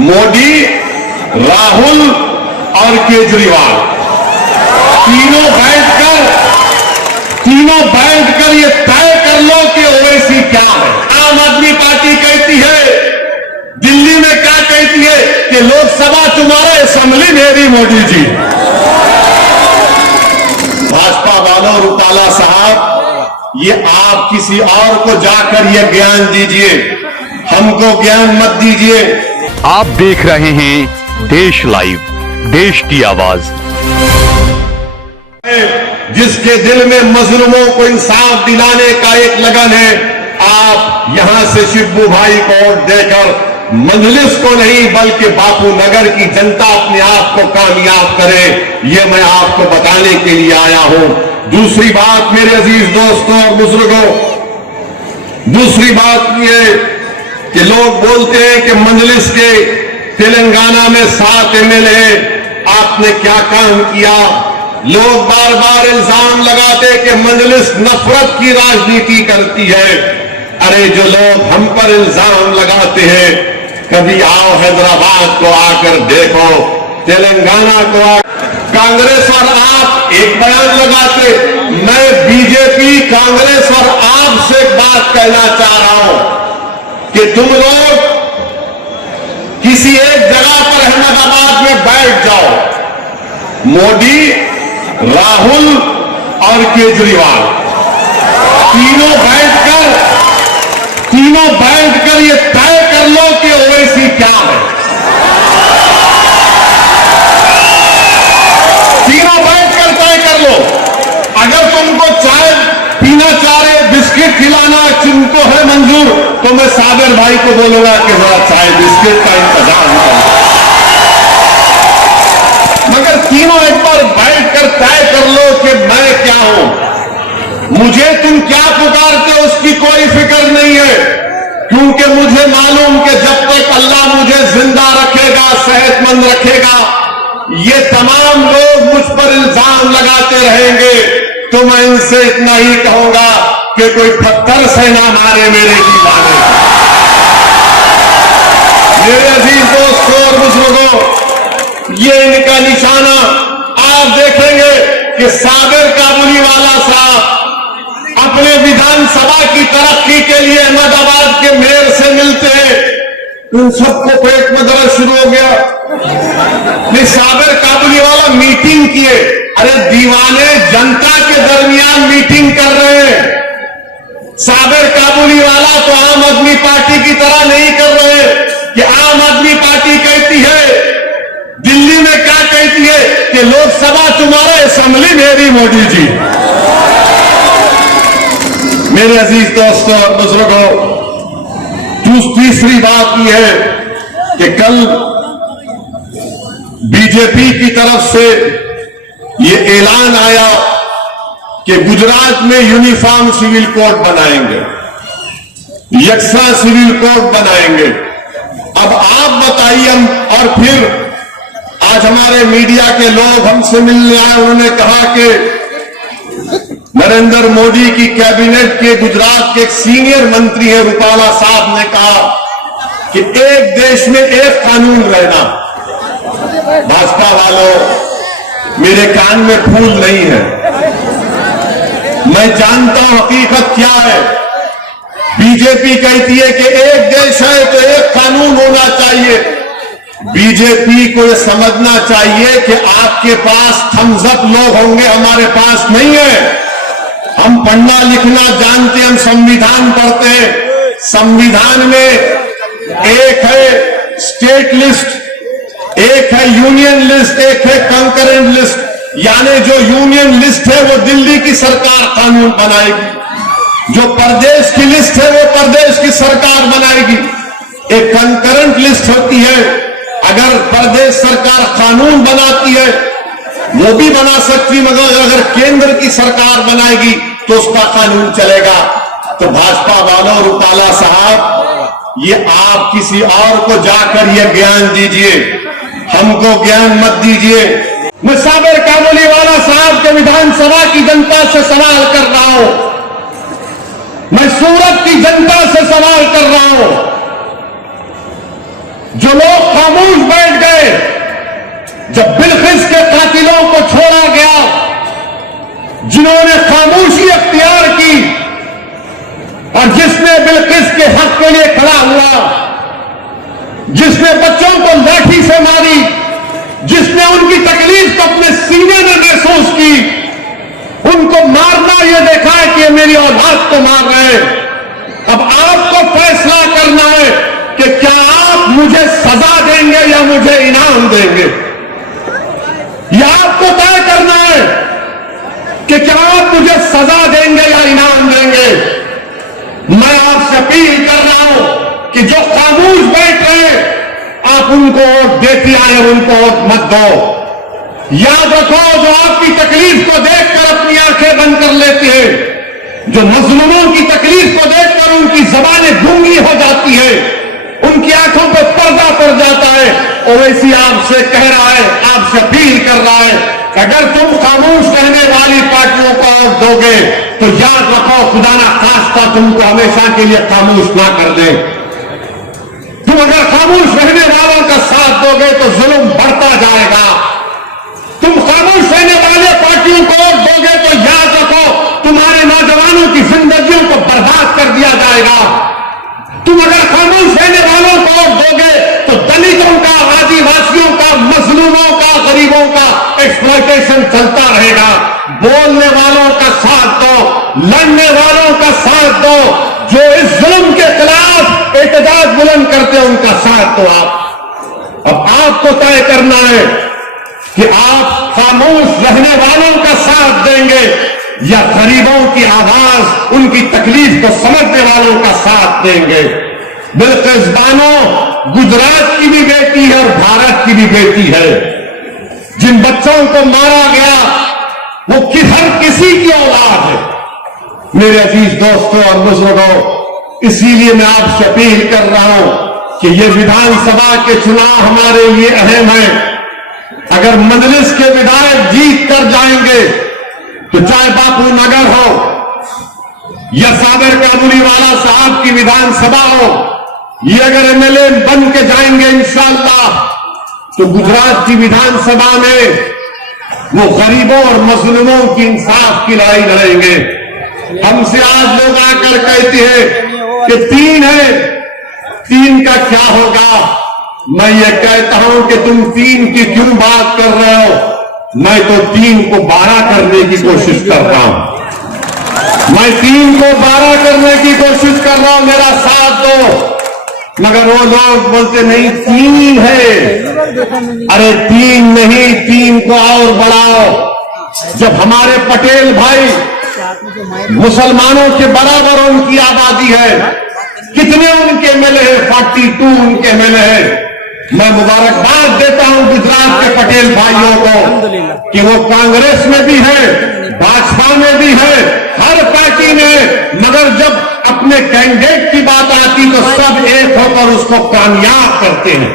मोदी, राहुल और केजरीवाल तीनों बैठकर ये तय कर लो कि ओवैसी क्या है। आम आदमी पार्टी कहती है, दिल्ली में क्या कहती है कि लोकसभा तुम्हारा, असेंबली मेरी। मोदी जी, भाजपा वालों, रूपाला साहब, ये आप किसी और को जाकर ये ज्ञान दीजिए, हमको ज्ञान मत दीजिए। आप देख रहे हैं देश लाइव, देश की आवाज। जिसके दिल में मजलूमों को इंसाफ दिलाने का एक लगन है, आप यहां से शिब्बू भाई को वोट देकर मजलिस को नहीं बल्कि बापू नगर की जनता अपने आप को कामयाब करे, ये मैं आपको बताने के लिए आया हूं। दूसरी बात मेरे अजीज दोस्तों और बुजुर्गों, दूसरी बात यह कि लोग बोलते हैं कि मजलिस के तेलंगाना में 7 एमएलए, आपने क्या काम किया। लोग बार बार इल्जाम लगाते कि मजलिस नफरत की राजनीति करती है। अरे जो लोग हम पर इल्जाम लगाते हैं, कभी आओ हैदराबाद को आकर देखो, तेलंगाना को कांग्रेस और आप एक बयान लगाते। मैं बीजेपी, कांग्रेस और आपसे एक बात कहना चाह रहा हूं कि तुम लोग किसी एक जगह पर अहमदाबाद में बैठ जाओ। मोदी, राहुल और केजरीवाल तीनों बैठकर ये तय कर लो कि ओवैसी क्या है। तीनों बैठकर तय कर लो। अगर तुमको चाय पीना चाह रहे, बिस्किट खिलाना तुमको है मंजूर, तो मैं सागर भाई को बोलूंगा कि जरा चाय बिस्किट का इंतजाम करो। मगर तीनों एक बार बैठकर तय कर लो कि मैं क्या हूं। मुझे तुम क्या पुकारते हो उसकी कोई फिक्र नहीं है, क्योंकि मुझे मालूम कि जब तक अल्लाह मुझे जिंदा रखेगा, सेहतमंद रखेगा, ये तमाम लोग मुझ पर इल्जाम लगाते रहेंगे, तो मैं इनसे इतना ही कहूंगा कि कोई पत्थर से ना मारे मेरे दीवाने। मेरे अजीज दोस्तों और बुजुर्गों, ये इनका निशाना आप देखेंगे कि सागर काबुलीवाला साहब अपने विधानसभा की तरक्की के लिए अहमदाबाद के मेयर से मिलते हैं, उन सबको पेट में दर्द शुरू हो गया। ये सागर काबुलीवाला मीटिंग किए। अरे दीवाने, जनता के दरमियान मीटिंग कर रहे हैं। सागर काबुलीवाला तो आम आदमी पार्टी की तरह नहीं कर रहे कि आम आदमी पार्टी कहती है, दिल्ली में क्या कहती है कि लोकसभा तुम्हारा, असेंबली मेरी। मोदी जी, मेरे अजीज दोस्तों और बुजुर्गों, तीसरी बात यह है कि कल बीजेपी की तरफ से यह ऐलान आया कि गुजरात में यूनिफॉर्म सिविल कोड बनाएंगे, यकसा सिविल कोड बनाएंगे। अब आप बताइए, और फिर आज हमारे मीडिया के लोग हमसे मिलने आए, उन्होंने कहा कि नरेंद्र मोदी की कैबिनेट के गुजरात के एक सीनियर मंत्री हैं, रूपाला साहब ने कहा कि एक देश में एक कानून रहना। भाजपा वालों, मेरे कान में फूल नहीं है, मैं जानता हूं हकीकत क्या है। बीजेपी कहती है कि एक देश है तो एक कानून होना चाहिए। बीजेपी को यह समझना चाहिए कि आपके पास थम्स अप लोग होंगे, हमारे पास नहीं है। हम पढ़ना लिखना जानते, हम संविधान पढ़ते हैं। संविधान में एक है स्टेट लिस्ट, एक है यूनियन लिस्ट, एक है कंकरेंट लिस्ट। यानी जो यूनियन लिस्ट है वो दिल्ली की सरकार कानून बनाएगी, जो प्रदेश की लिस्ट है वो प्रदेश की सरकार बनाएगी। एक कंकरेंट लिस्ट होती है, अगर प्रदेश सरकार कानून बनाती है वो भी बना सकती, मगर अगर केंद्र की सरकार बनाएगी तो उसका कानून चलेगा। तो भाजपा वालों, रूपाला साहब, ये आप किसी और को जाकर ये ज्ञान दीजिए, हमको ज्ञान मत दीजिए। मैं सागर काबुलीवाला साहब के विधानसभा की जनता से सवाल कर रहा हूं, मैं सूरत की जनता से सवाल कर रहा हूं। जो लोग जब बिल्किस के कातिलों को छोड़ा गया, जिन्होंने खामोशी अख्तियार की और जिसने बिल्किस के हक के लिए खड़ा हुआ, जिसने बच्चों को लाठी से मारी, जिसने उनकी तकलीफ को अपने सीने में महसूस की, उनको मारना यह देखा है कि ये मेरी औलाद को मार रहे हैं। अब आपको फैसला करना है कि क्या आप मुझे सजा देंगे या मुझे इनाम देंगे। यह आपको तय करना है कि क्या आप मुझे सजा देंगे या इनाम देंगे। मैं आपसे अपील कर रहा हूं कि जो खामोश बैठ रहे आप उनको वोट देते आए, उनको वोट मत दो। याद रखो, जो आपकी तकलीफ को देखकर अपनी आंखें बंद कर लेते हैं, जो मजलूमों की तकलीफ को देखकर उनकी जबानें गूंगी हो जाती है, उनकी आंखों पर पर्दा पड़ जाता है, ओवैसी आपसे कह रहा है, आपसे अपील कर रहा है कि अगर तुम खामोश रहने वाली पार्टियों को वोट दोगे तो याद रखो, खुदा ना खास्ता तुमको हमेशा के लिए खामोश ना कर दे। तुम अगर खामोश रहने वालों का साथ दोगे तो जुल्म बढ़ता जाएगा। तुम खामोश रहने वाले पार्टियों को वोट दोगे तो याद रखो, तुम्हारे नौजवानों की जिंदगियों को बर्बाद कर दिया जाएगा। तुम अगर खामोश रहने वालों को वोट दोगे तो दलितों का, आदिवासियों का, मजलूमों का, गरीबों का एक्सप्लॉयटेशन चलता रहेगा। बोलने वालों का साथ दो, लड़ने वालों का साथ दो, जो इस जुल्म के खिलाफ एहतजाज बुलंद करते हैं उनका साथ दो आप। अब आपको तय करना है कि आप खामोश रहने वालों का साथ देंगे या गरीबों की आवाज, उनकी तकलीफ को समझने वालों का साथ देंगे। बिल्किस बानो गुजरात की भी बेटी है और भारत की भी बेटी है। जिन बच्चों को मारा गया वो हर किसी की औलाद है। मेरे अजीज दोस्तों और बुजुर्गों, इसीलिए मैं आपसे अपील कर रहा हूं कि ये विधानसभा के चुनाव हमारे लिए अहम है। अगर मजलिस के विधायक जीत कर जाएंगे तो चाहे बापू नगर हो या साबर काबुलीवाला साहब की विधानसभा हो, ये अगर एमएलए बन के जाएंगे इंशाअल्लाह, तो गुजरात की विधानसभा में वो गरीबों और मजलूमों की इंसाफ की लड़ाई लड़ेंगे। हमसे आज लोग आकर कहते हैं कि 3 है, 3 का क्या होगा। मैं ये कहता हूं कि तुम 3 की क्यों बात कर रहे हो, मैं तो 3 को 12 करने की कोशिश कर रहा हूं। मैं 3 को 12 करने की कोशिश कर रहा हूं, मेरा साथ दो। मगर वो लोग बोलते नहीं 3 है। अरे 3 नहीं, 3 को और बढ़ाओ। जब हमारे पटेल भाई मुसलमानों के बराबर उनकी आबादी है, कितने उनके एमएलए हैं? 42 उनके एमएलए हैं। मैं मुबारकबाद देता हूं गुजरात के पटेल भाइयों को कि वो कांग्रेस में भी है, भाजपा में भी है, हर पार्टी में, मगर जब अपने कैंडिडेट की बात आती तो सब एक होकर उसको कामयाब करते हैं।